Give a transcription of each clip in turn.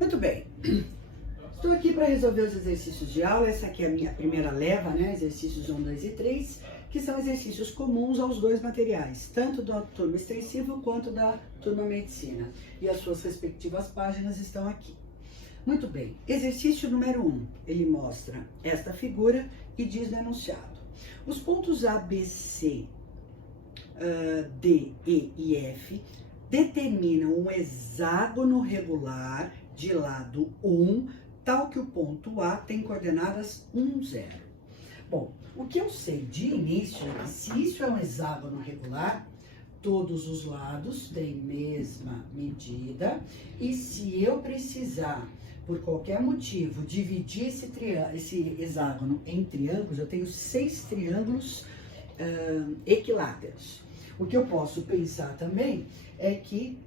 Muito bem. Estou aqui para resolver os exercícios de aula. Essa aqui é a minha primeira leva, né? Exercícios 1, 2 e 3, que são exercícios comuns aos dois materiais, tanto da turma extensivo quanto da turma medicina. E as suas respectivas páginas estão aqui. Muito bem. Exercício número 1. Ele mostra esta figura e diz no enunciado: os pontos A, B, C, D, E e F determinam um hexágono regular de lado 1, tal que o ponto A tem coordenadas 1, 0. Bom, o que eu sei de início é que se isso é um hexágono regular, todos os lados têm mesma medida, e se eu precisar, por qualquer motivo, dividir esse hexágono em triângulos, eu tenho 6 triângulos equiláteros. O que eu posso pensar também é que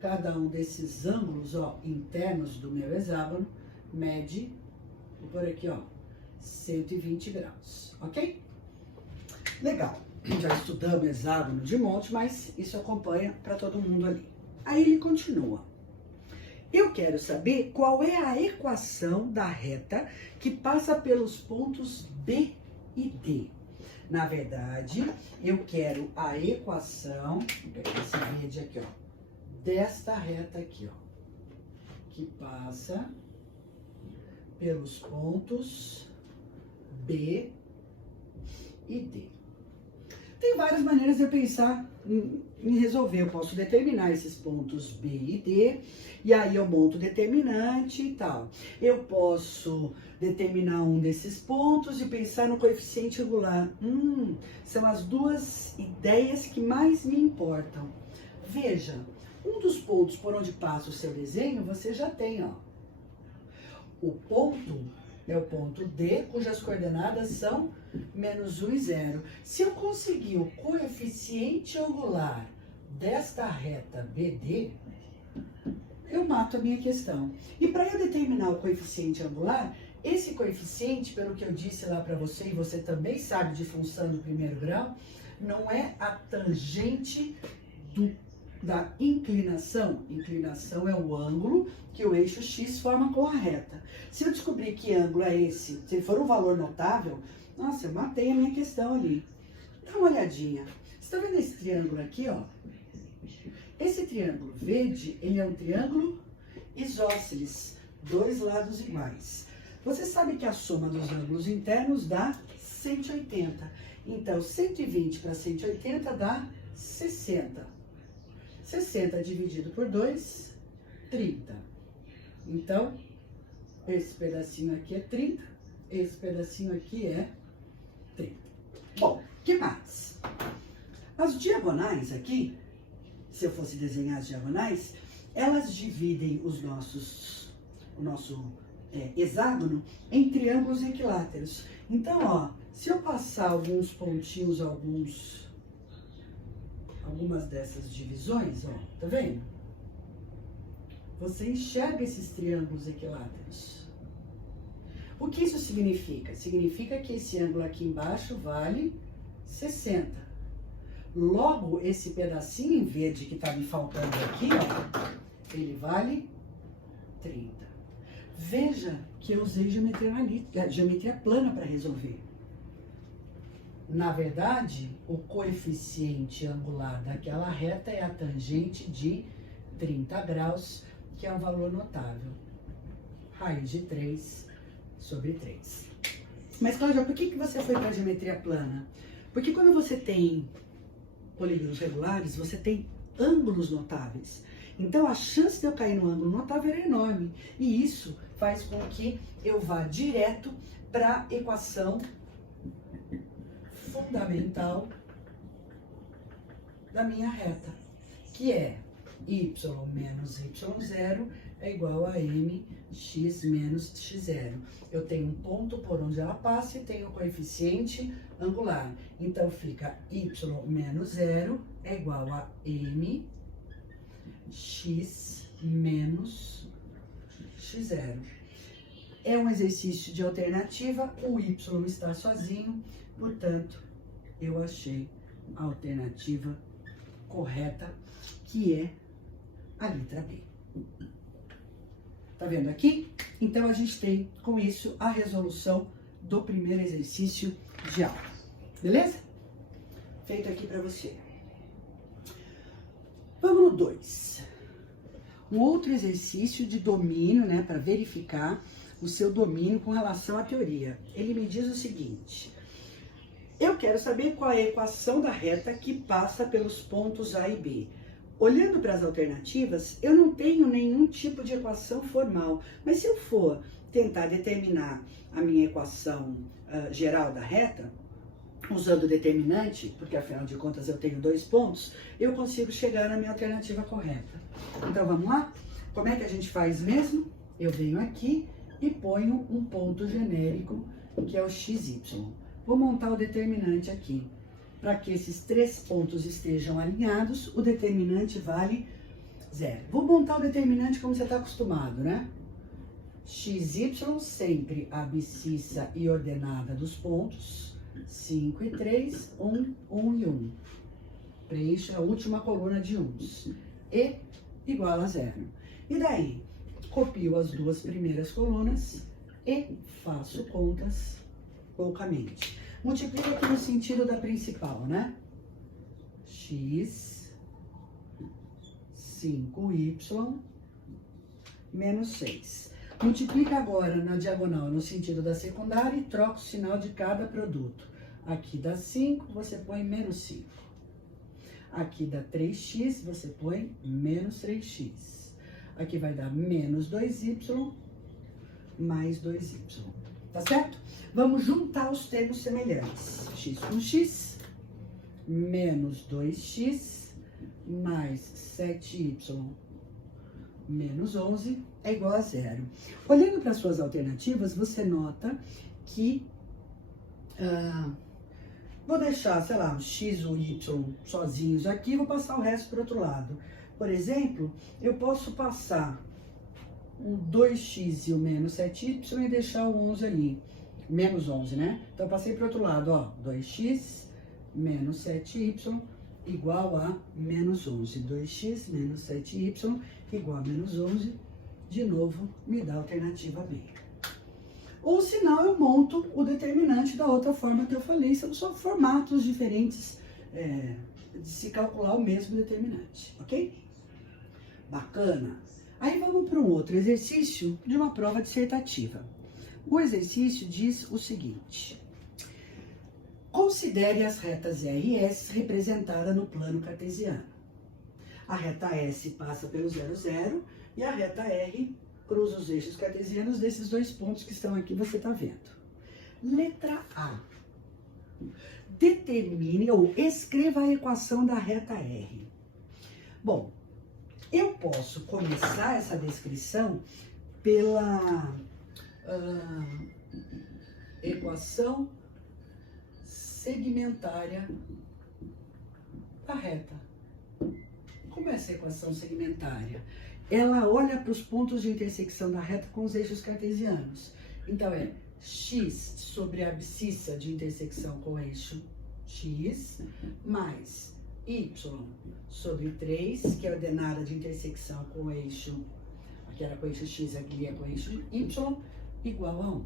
cada um desses ângulos, internos do meu hexágono, mede, vou por aqui, 120 graus, ok? Legal, já estudamos hexágono de monte, mas isso acompanha para todo mundo ali. Aí ele continua. Eu quero saber qual é a equação da reta que passa pelos pontos B e D. Na verdade, eu quero a equação, vou pegar esse verde aqui, desta reta aqui, que passa pelos pontos B e D. Tem várias maneiras de eu pensar em resolver. Eu posso determinar esses pontos B e D, e aí eu monto o determinante e tal. Eu posso determinar um desses pontos e pensar no coeficiente angular. São as duas ideias que mais me importam. Veja, um dos pontos por onde passa o seu desenho, você já tem, O ponto é o ponto D, cujas coordenadas são -1 e 0. Se eu conseguir o coeficiente angular desta reta BD, eu mato a minha questão. E para eu determinar o coeficiente angular, esse coeficiente, pelo que eu disse lá para você, e você também sabe de função do primeiro grau, não é a tangente da inclinação. Inclinação é o ângulo que o eixo X forma com a reta. Se eu descobrir que ângulo é esse, se for um valor notável, nossa, eu matei a minha questão ali. Dá uma olhadinha. Você está vendo esse triângulo aqui, Esse triângulo verde, ele é um triângulo isósceles, dois lados iguais. Você sabe que a soma dos ângulos internos dá 180. Então, 120 para 180 dá 60. 60 dividido por 2, 30. Então, esse pedacinho aqui é 30, esse pedacinho aqui é 30. Bom, o que mais? As diagonais aqui, se eu fosse desenhar as diagonais, elas dividem o nosso hexágono em triângulos equiláteros. Então, se eu passar alguns pontinhos, algumas dessas divisões, tá vendo? Você enxerga esses triângulos equiláteros. O que isso significa? Significa que esse ângulo aqui embaixo vale 60. Logo, esse pedacinho em verde que tá me faltando aqui, ele vale 30. Veja que eu usei geometria plana para resolver. Na verdade, o coeficiente angular daquela reta é a tangente de 30 graus, que é um valor notável. Raiz de 3 sobre 3. Mas, Cláudia, por que você foi para a geometria plana? Porque quando você tem polígonos regulares, você tem ângulos notáveis. Então, a chance de eu cair no ângulo notável é enorme. E isso faz com que eu vá direto para a equação fundamental da minha reta, que é y menos y0 é igual a mx menos x0. Eu tenho um ponto por onde ela passa e tenho o coeficiente angular. Então, fica y menos 0 é igual a mx menos x0. É um exercício de alternativa, o y está sozinho, portanto, eu achei a alternativa correta, que é a letra B. Tá vendo aqui? Então, a gente tem, com isso, a resolução do primeiro exercício de aula. Beleza? Feito aqui para você. Vamos no 2. Um outro exercício de domínio, né, para verificar o seu domínio com relação à teoria. Ele me diz o seguinte: eu quero saber qual é a equação da reta que passa pelos pontos A e B. Olhando para as alternativas, eu não tenho nenhum tipo de equação formal, mas se eu for tentar determinar a minha equação geral da reta, usando o determinante, porque afinal de contas eu tenho 2 pontos, eu consigo chegar na minha alternativa correta. Então vamos lá? Como é que a gente faz mesmo? Eu venho aqui e ponho um ponto genérico, que é o XY. Vou montar o determinante aqui. Para que esses 3 pontos estejam alinhados, o determinante vale 0. Vou montar o determinante como você está acostumado, né? XY, sempre a abscissa e ordenada dos pontos. 5 e 3, 1, 1 e 1. Preencho a última coluna de 1s. E igual a 0. E daí, copio as 2 primeiras colunas e faço contas loucamente. Multiplica aqui no sentido da principal, né? X, 5y, menos 6. Multiplica agora na diagonal no sentido da secundária e troca o sinal de cada produto. Aqui dá 5, você põe menos 5. Aqui dá 3x, você põe menos 3x. Aqui vai dar menos 2y, mais 2y. Tá certo? Vamos juntar os termos semelhantes. X com x, menos 2x, mais 7y, menos 11, é igual a 0. Olhando para as suas alternativas, você nota que... vou deixar, sei lá, x ou y sozinhos aqui, vou passar o resto para o outro lado. Por exemplo, eu posso passar o 2x e o menos 7y e deixar o 11 ali. Menos 11, né? Então, eu passei para o outro lado, ó. 2x menos 7y igual a menos 11. 2x menos 7y igual a menos 11. De novo, me dá a alternativa B. Ou senão, eu monto o determinante da outra forma que eu falei. São só formatos diferentes de se calcular o mesmo determinante, ok? Bacana. Aí vamos para um outro exercício de uma prova dissertativa. O exercício diz o seguinte: considere as retas R e S representadas no plano cartesiano. A reta S passa pelo 0, 0 e a reta R cruza os eixos cartesianos desses 2 pontos que estão aqui, você está vendo. Letra A. Determine ou escreva a equação da reta R. Bom, eu posso começar essa descrição pela equação segmentária da reta. Como é essa equação segmentária? Ela olha para os pontos de intersecção da reta com os eixos cartesianos. Então, é x sobre a abscissa de intersecção com o eixo x, mais y sobre 3, que é a ordenada de intersecção com o eixo, aqui era com o eixo x, aqui é com o eixo y, igual a 1.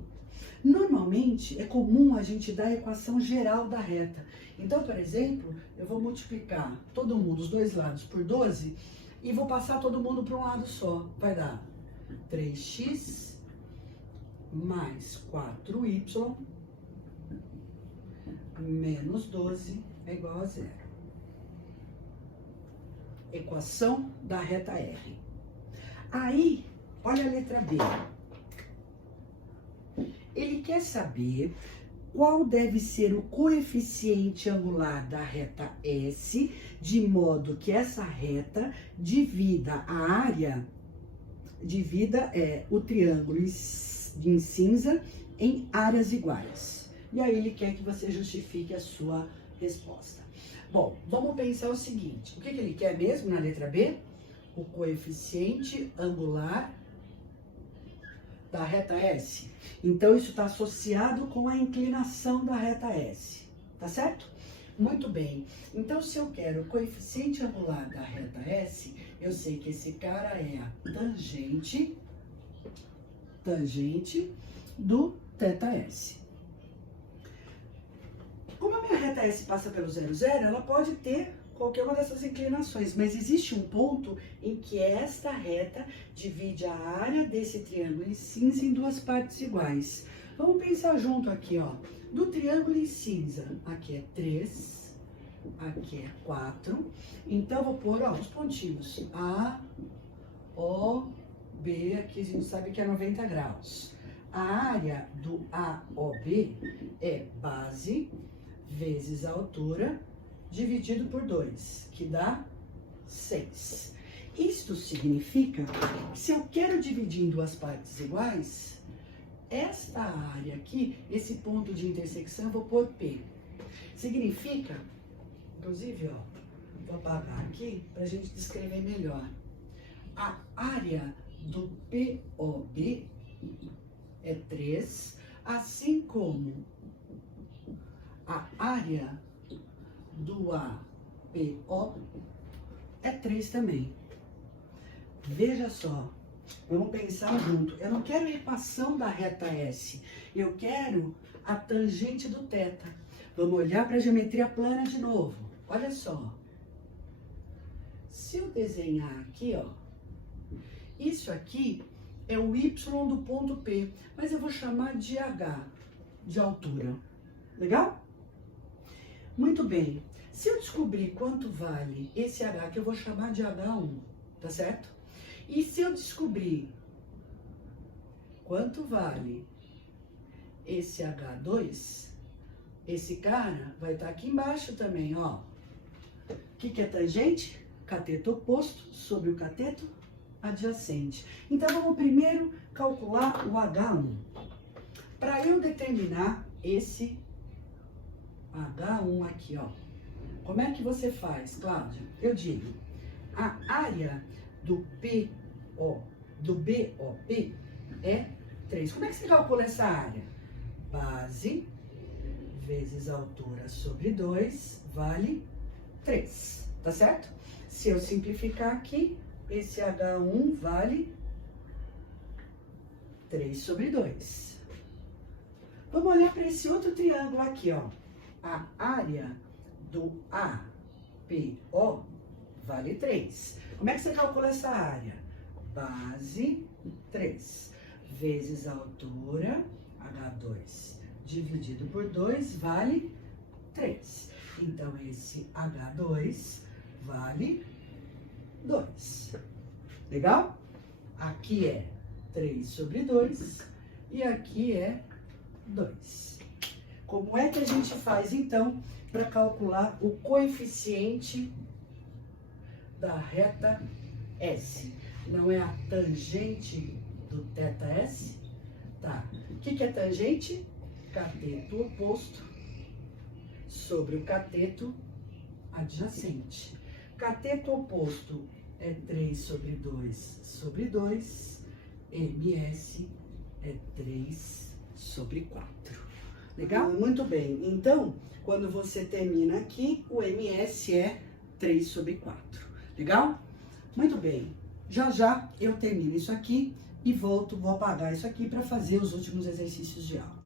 Normalmente, é comum a gente dar a equação geral da reta. Então, por exemplo, eu vou multiplicar todo mundo, os dois lados, por 12, e vou passar todo mundo para um lado só. Vai dar 3x mais 4y menos 12 é igual a 0. Equação da reta R. Aí, olha a letra B. Ele quer saber qual deve ser o coeficiente angular da reta S, de modo que essa reta divida a área, divida o triângulo em cinza em áreas iguais. E aí ele quer que você justifique a sua resposta. Bom, vamos pensar o seguinte: o que ele quer mesmo na letra B? O coeficiente angular da reta S. Então, isso está associado com a inclinação da reta S, tá certo? Muito bem. Então, se eu quero o coeficiente angular da reta S, eu sei que esse cara é a tangente tangente do θS. Como a minha reta S passa pelo 0, 0, ela pode ter qualquer uma dessas inclinações, mas existe um ponto em que esta reta divide a área desse triângulo em cinza em duas partes iguais. Vamos pensar junto aqui, ó. Do triângulo em cinza, aqui é 3, aqui é 4. Então, eu vou pôr, ó, os pontinhos. A, O, B, aqui a gente sabe que é 90 graus. A área do AOB é base vezes a altura dividido por 2, que dá 6. Isto significa que se eu quero dividir em duas partes iguais, esta área aqui, esse ponto de intersecção, eu vou pôr P. Significa, inclusive, ó, vou apagar aqui para a gente descrever melhor. A área do POB é 3, assim como a área do APO é 3 também. Veja só, vamos pensar junto. Eu não quero a equação da reta S, eu quero a tangente do θ. Vamos olhar para a geometria plana de novo. Olha só. Se eu desenhar aqui, ó, isso aqui é o Y do ponto P, mas eu vou chamar de H, de altura. Legal? Muito bem. Se eu descobrir quanto vale esse H, que eu vou chamar de H1, tá certo? E se eu descobrir quanto vale esse H2, esse cara vai estar aqui embaixo também, ó. O que é tangente? Cateto oposto sobre o cateto adjacente. Então, vamos primeiro calcular o H1. Para eu determinar esse H1 aqui, ó. Como é que você faz, Cláudia? Eu digo, a área do BOP é 3. Como é que você calcula essa área? Base vezes altura sobre 2 vale 3, tá certo? Se eu simplificar aqui, esse H1 vale 3 sobre 2. Vamos olhar para esse outro triângulo aqui, ó. A área do APO vale 3. Como é que você calcula essa área? Base 3 vezes a altura, H2, dividido por 2 vale 3. Então, esse H2 vale 2. Legal? Aqui é 3 sobre 2 e aqui é 2. Como é que a gente faz, então, para calcular o coeficiente da reta S? Não é a tangente do θS? Tá. O que é tangente? Cateto oposto sobre o cateto adjacente. Cateto oposto é 3 sobre 2, MS é 3 sobre 4. Legal? Muito bem. Então, quando você termina aqui, o MS é 3 sobre 4. Legal? Muito bem. Já já eu termino isso aqui e volto, vou apagar isso aqui para fazer os últimos exercícios de aula.